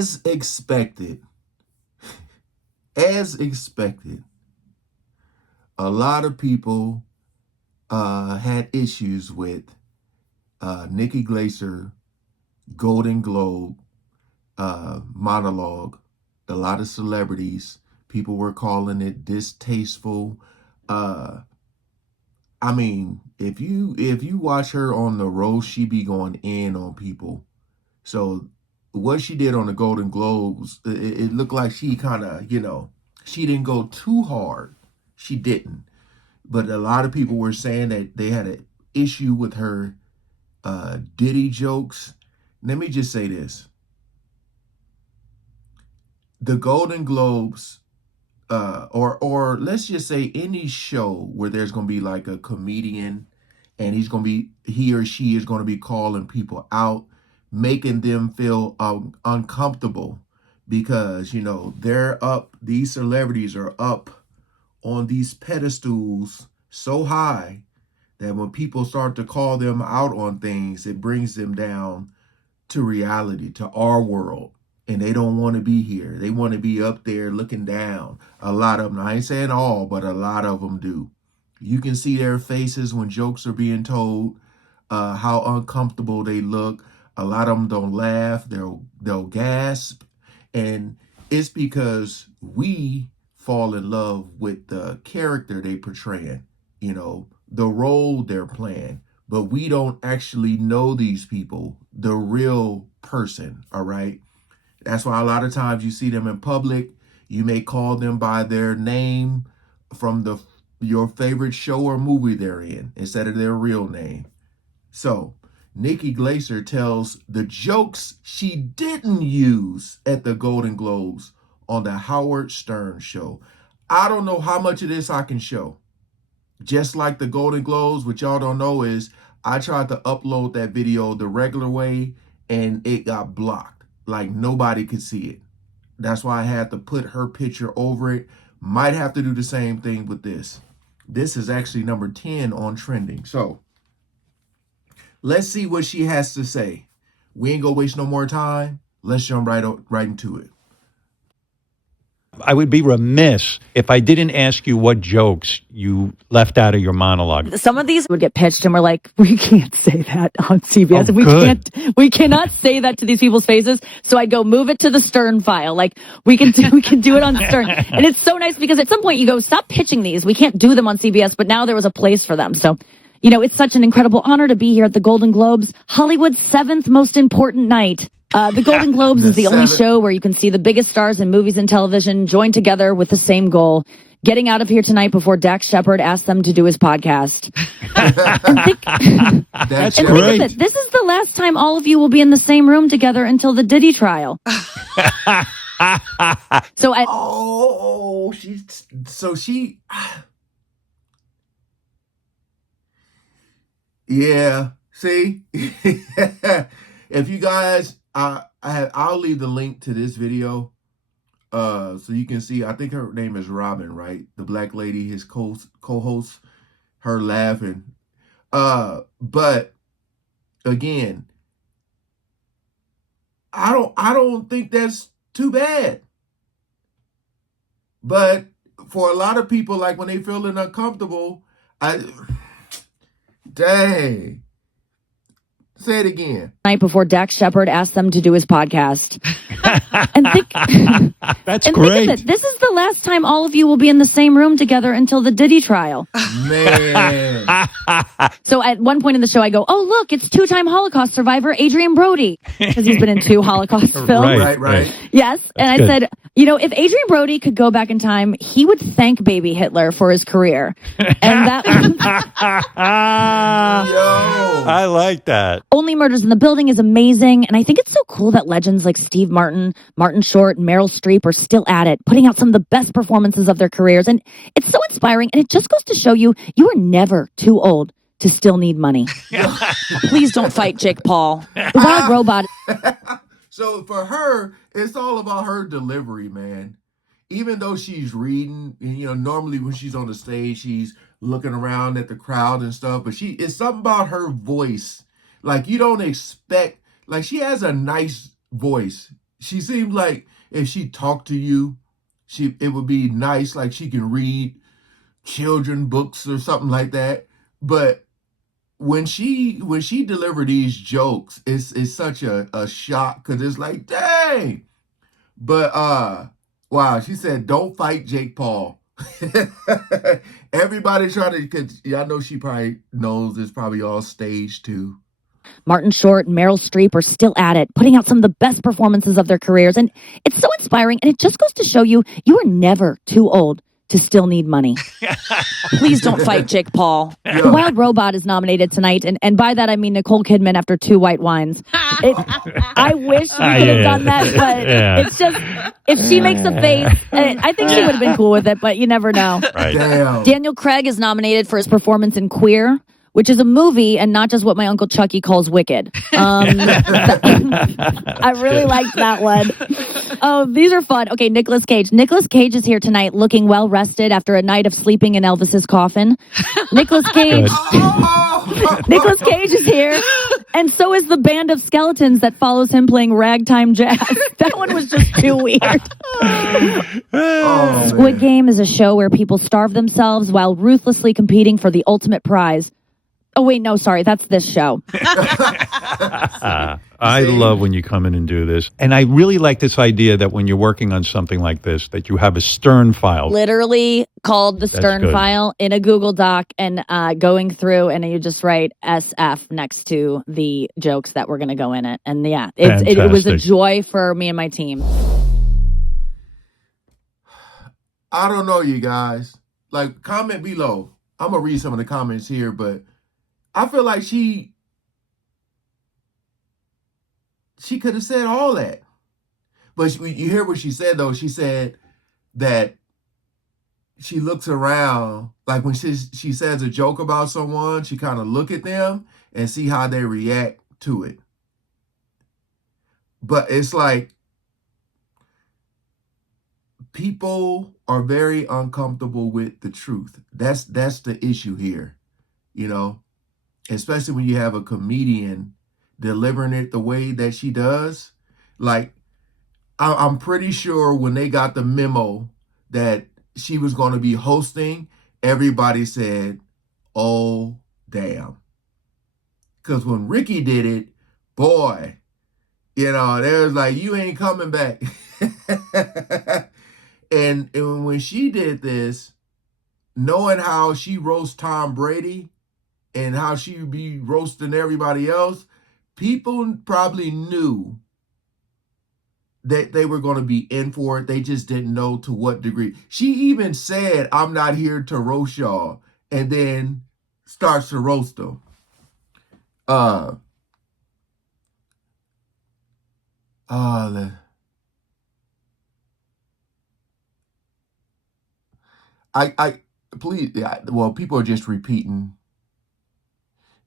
as expected, as expected, a lot of people had issues with Nikki Glaser Golden Globe monologue. A lot of celebrities, people were calling it distasteful. I mean, if you watch her on the road, she be going in on people. So what she did on the Golden Globes, it looked like she kind of, she didn't go too hard. She didn't. But a lot of people were saying that they had an issue with her Diddy jokes. Let me just say this. The Golden Globes, or let's just say any show where there's going to be like a comedian and he or she is going to be calling people out, making them feel uncomfortable because, these celebrities are up on these pedestals so high that when people start to call them out on things, it brings them down to reality, to our world. And they don't want to be here. They want to be up there looking down. A lot of them, I ain't saying all, but a lot of them do. You can see their faces when jokes are being told, how uncomfortable they look. A lot of them don't laugh. They'll gasp. And it's because we fall in love with the character they portraying, the role they're playing. But we don't actually know these people, the real person, all right? That's why a lot of times you see them in public. You may call them by their name from your favorite show or movie they're in instead of their real name. So Nikki Glaser tells the jokes she didn't use at the Golden Globes on the Howard Stern show. I don't know how much of this I can show. Just like the Golden Globes, what y'all don't know is I tried to upload that video the regular way and it got blocked. Like nobody could see it. That's why I had to put her picture over it. Might have to do the same thing with this. This is actually number 10 on trending. So let's see what she has to say. We ain't gonna waste no more time. Let's jump right into it. I would be remiss if I didn't ask you what jokes you left out of your monologue. Some of these would get pitched and we're like, we can't say that on CBS. Oh, we cannot say that to these people's faces. So I'd go move it to the Stern file. Like we can do it on Stern. And it's so nice because at some point you go, stop pitching these. We can't do them on CBS, but now there was a place for them. So, it's such an incredible honor to be here at the Golden Globes, Hollywood's 7th most important night. The Golden Globes is the only show where you can see the biggest stars in movies and television joined together with the same goal, getting out of here tonight before Dax Shepard asked them to do his podcast. That's and great. think of it, this is the last time all of you will be in the same room together until the Diddy trial. Yeah, see? If you guys, I'll leave the link to this video so you can see. I think her name is Robin, right? The black lady, his co-host, her laughing. But again, I don't think that's too bad. But for a lot of people, like when they feeling uncomfortable, dang. Say it again. Night before Dax Shepard asked them to do his podcast. That's and great. Think of it, this is the last time all of you will be in the same room together until the Diddy trial. Man. So at one point in the show, I go, oh, look, it's 2-time Holocaust survivor Adrian Brody. Because he's been in 2 Holocaust films. Right. Yes. That's and I said, if Adrian Brody could go back in time, he would thank baby Hitler for his career. And that I like that. Only Murders in the Building is amazing. And I think it's so cool that legends like Steve Martin, Martin Short, and Meryl Streep are still at it, putting out some of the best performances of their careers. And it's so inspiring. And it just goes to show you are never too old to still need money. Please don't fight Jake Paul. The wild robot. So for her, it's all about her delivery, man. Even though she's reading, and normally when she's on the stage, she's looking around at the crowd and stuff, but it's something about her voice. Like you don't expect, like she has a nice voice. She seems like if she talked to you, it would be nice, like she can read children books or something like that. But when she delivered these jokes, it's such a shock because it's like, dang. But wow, she said, don't fight Jake Paul. Everybody trying to, cause I know she probably knows it's probably all staged too. Martin Short and Meryl Streep are still at it, putting out some of the best performances of their careers. And it's so inspiring. And it just goes to show you, you are never too old to still need money. Please don't fight Jake Paul. Yeah. The Wild Robot is nominated tonight. And by that, I mean Nicole Kidman after 2 white wines. I wish we could have done that, but it's just, if she makes a face, I think she would have been cool with it, but you never know. Right. Damn. Daniel Craig is nominated for his performance in Queer, which is a movie and not just what my Uncle Chucky calls Wicked. I really liked that one. Oh, these are fun. Okay, Nicolas Cage. Nicolas Cage is here tonight looking well rested after a night of sleeping in Elvis's coffin. Nicolas Cage. Nicolas Cage is here, and so is the band of skeletons that follows him playing ragtime jazz. That one was just too weird. Oh, Squid man. Game is a show where people starve themselves while ruthlessly competing for the ultimate prize. Oh, wait, no, sorry. That's this show. I love when you come in and do this. And I really like this idea that when you're working on something like this, that you have a Stern file. Literally called the Stern good. file in a Google Doc and going through, and you just write SF next to the jokes that were going to go in it. And yeah, it was a Fantastic. joy for me and my team. I don't know, you guys. Like, comment below. I'm gonna read some of the comments here, but I feel like she could have said all that. But you hear what she said, though. She said that she looks around, like when she says a joke about someone, she kind of look at them and see how they react to it. But it's like people are very uncomfortable with the truth. That's the issue here, you know, especially when you have a comedian delivering it the way that she does. Like, I'm pretty sure when they got the memo that she was going to be hosting, everybody said, oh, damn. Because when Ricky did it, boy, you know, they was like, you ain't coming back. And when she did this, knowing how she roasts Tom Brady and how she would be roasting everybody else, people probably knew that they were going to be in for it. They just didn't know to what degree. She even said, I'm not here to roast y'all, and then starts to roast them. Please, well, people are just repeating.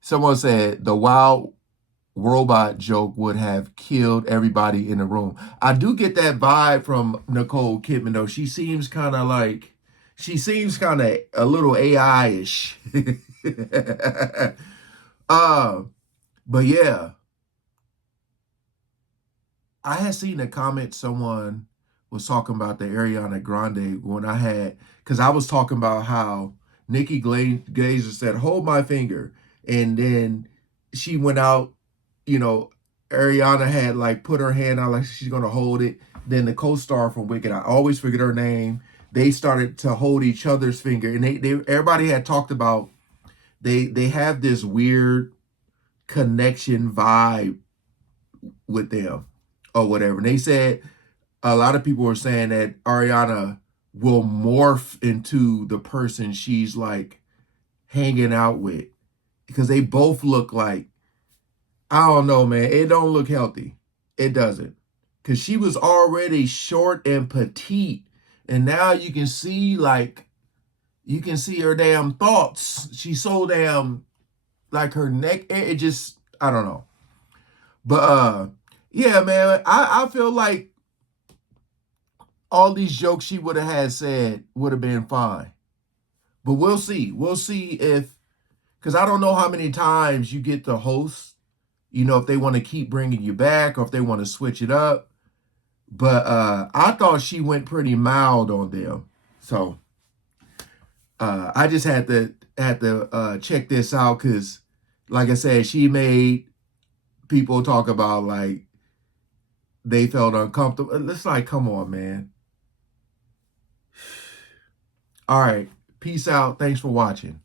Someone said the wild robot joke would have killed everybody in the room. I do get that vibe from Nicole Kidman, though. She seems kind of a little AI-ish. But yeah, I had seen a comment someone was talking about the Ariana Grande because I was talking about how Nikki Glaser said, hold my finger. And then she went out, you know, Ariana had like put her hand out like she's going to hold it. Then the co-star from Wicked, I always forget her name. They started to hold each other's finger. And everybody had talked about, they have this weird connection vibe with them or whatever. And they said, a lot of people were saying that Ariana will morph into the person she's like hanging out with because they both look like, I don't know, man. It don't look healthy. It doesn't. Because she was already short and petite. And now you can see her damn thoughts. She's so damn, like her neck. It just, I don't know. But yeah, man, I feel like all these jokes she would have had said would have been fine. But we'll see. We'll see because I don't know how many times you get to host, you know, if they want to keep bringing you back or if they want to switch it up. But I thought she went pretty mild on them. So I just had to check this out because, like I said, she made people talk about like they felt uncomfortable. It's like, come on, man. All right. Peace out. Thanks for watching.